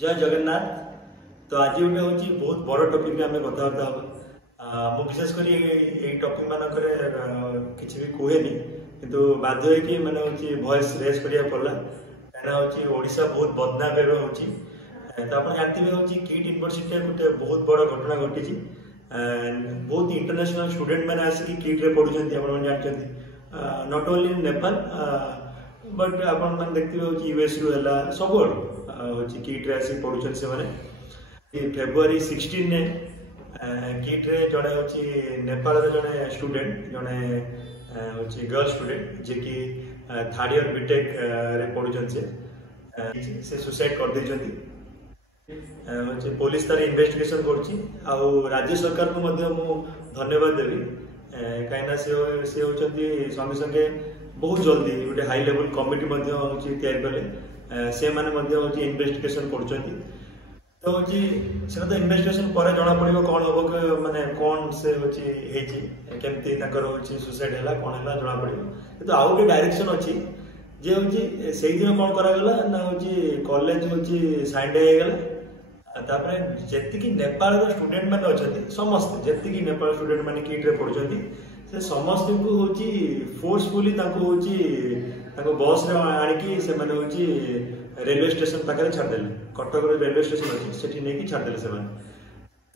जय जगन्नाथ। तो आज गोटे हूँ बहुत बड़ टपिक आम कथबार्ता हम मु विशेषकर ये टपिक मानक किसी भी कहेनि किंतु बाध्य होगी मैंने हूँ वॉइस रेज करा पड़ा कहीं ओडिशा बहुत बदनाम एवं हो तो आप जानते हूँ किट यूनिवर्सिटी गोटे बहुत बड़ घटना घटी बहुत इंटरनेशनल स्टूडेंट मैंने आसिक किट्रे पढ़ुं आप जानते not only in Nepal but आप देखते हूँ यूएस रु है सब हूँ किट्रे आसिक पढ़ुं से फेब्रुआरी 16 ने किट्रे जड़े हूँ नेपाल जड़े स्टूडेंट जड़े हूँ गर्ल स्टूडेंट जे कि थर्ड ईयर बीटेक रे पढ़ुं से सुसाइड कर देती पुलिस तार इन्वेस्टिगेशन कर राज्य सरकार को धन्यवाद देवी कहीं से होती संगे संगे बहुत जल्दी गोटे हाई लेवल कमिटी तैयारी कले से माने इन्वेस्टिगेशन कर तो हूँ तो इन्वेस्टिगेशन पर जना पड़ो कौन हम कि माने कौन से केमती हूँ सुसाइड है कौन है जना पड़ो तो आउ गए डायरेक्शन अच्छी जे हूँ से दिन कौन करागला ना हूँ कॉलेज हूँ साइंड होगला जी नेपाल स्टूडेंट मैंने अच्छा समस्त जी नेपाल स्टूडेंट मैंने किट्रे पढ़ुं से समस्त को हूँ फोर्सफुली हूँ बस आणिकी से रेलवे स्टेशन पाखे छाड़देले कटक रेलवे स्टेशन अच्छी से नहीं छाड़देले से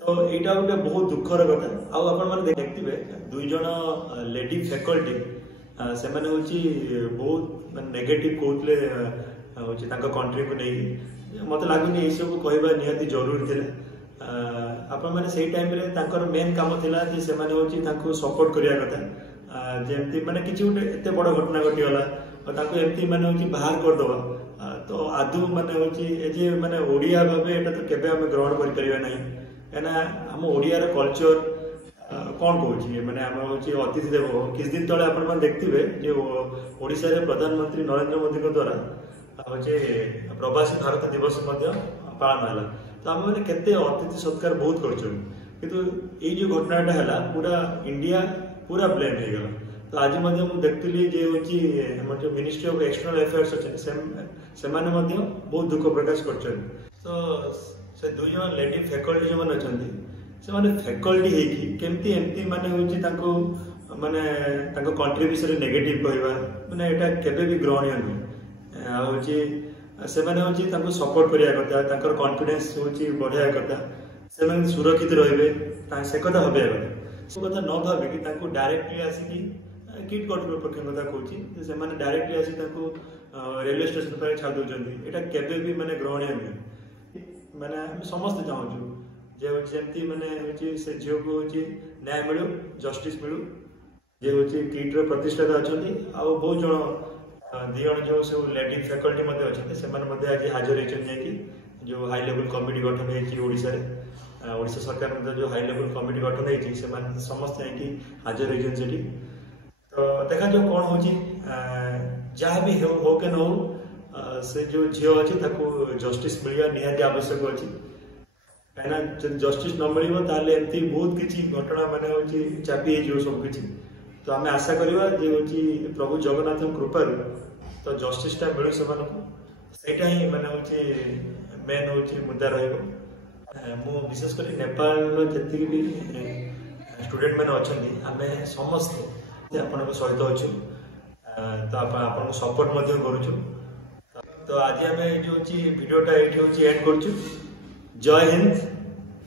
तो यहाँ गोटे बहुत दुखर कथा आप देखते दुई जन लेडी फैकल्टी से बहुत नेगेटिव कहते हूँ कंट्री को नहीं मत लगुनि ये सब कहवा निहाती जरूरी थे आपण मैंने से टाइम मेन काम थिला जे से माने सपोर्ट करिया कथा जेमती माने किछि गोटे एते बड़ घटना घटीगला एमती माने बाहर करदवा तो आदु माने जे माने ओडिया भाबे एटा तो केबे हम ग्रहण करि परिबा नहीं एना हम ओडिया रो कल्चर कौन कहूँ मैंने आम अतिथि देव किस दिन तले आप देखते जे ओडिशा रे प्रधानमंत्री नरेंद्र मोदी द्वारा हूँ प्रवासी भारत दिवस पालन है तो आम मैंने केते अतिथि सत्कार बहुत कर जो घटनाटा है पूरा इंडिया पूरा ब्लेम हो गला तो आज मुझे देखती जे हूँ जो मिनिस्ट्री ऑफ एक्सटर्नल अफेयर्स अच्छे से बहुत दुख प्रकाश कर तो से दुई जन लेडी फैकल्टी जो मैंने अच्छा से माने फैकल्टी केमती एमती माने होची माने कंट्री विषय नेगेटिव कहवा माने एटा केबे भी ग्रहणीय नुहे हूँ से माने सपोर्ट करिया कथा कॉन्फिडेंस होची बढ़िया कथा से माने सुरक्षित रहिबे से कथा हबे से कथा न भाबी कि डायरेक्टली आसिकी किट कर्तृपक्ष कथा कहूँ से माने डायरेक्टली आसी रेलवे स्टेशन पर छाड़ दौरान यहाँ केबे भी माने ग्रहणीय नुहे माने समस्त चाहूँ जमती मैंने से झील को न्याय मिलू जस्टिस मिलू जे हूँ किट्र प्रतिष्ठाता अच्छा बहुत जन दिजन जो सब लेडी फैकल्टी अच्छा से आज हाजर होती जो हाई लेवल कमिटी गठन होशा ओडिशा सरकार जो हाई लेवल कमिटी गठन होती समस्त हाजर होती तो देखा जो कौन हो जहाँ भी हो के न हो से जो झील अच्छी जस्टिस मिलवा निहाती आवश्यक अच्छी कहीं जस्टिस न मिल एमती बहुत किसी घटना माने चापी हो सबकि तो आम आशा करवा जे हूँ प्रभु जगन्नाथ कृपा तो जस्टिसटा मिलू से ही माने मेन हूँ मुद्दा रु विशेषकर नेपाल जी भी स्टूडेंट मैंने अच्छा आम समस्त आपण सहित अच्छु तो आपन सपोर्ट करूँ तो आज आम जो वीडियोटा ये एंड कर जय हिंद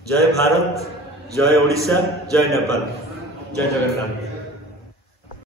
जय भारत जय ओडिशा जय नेपाल जय जगन्नाथ।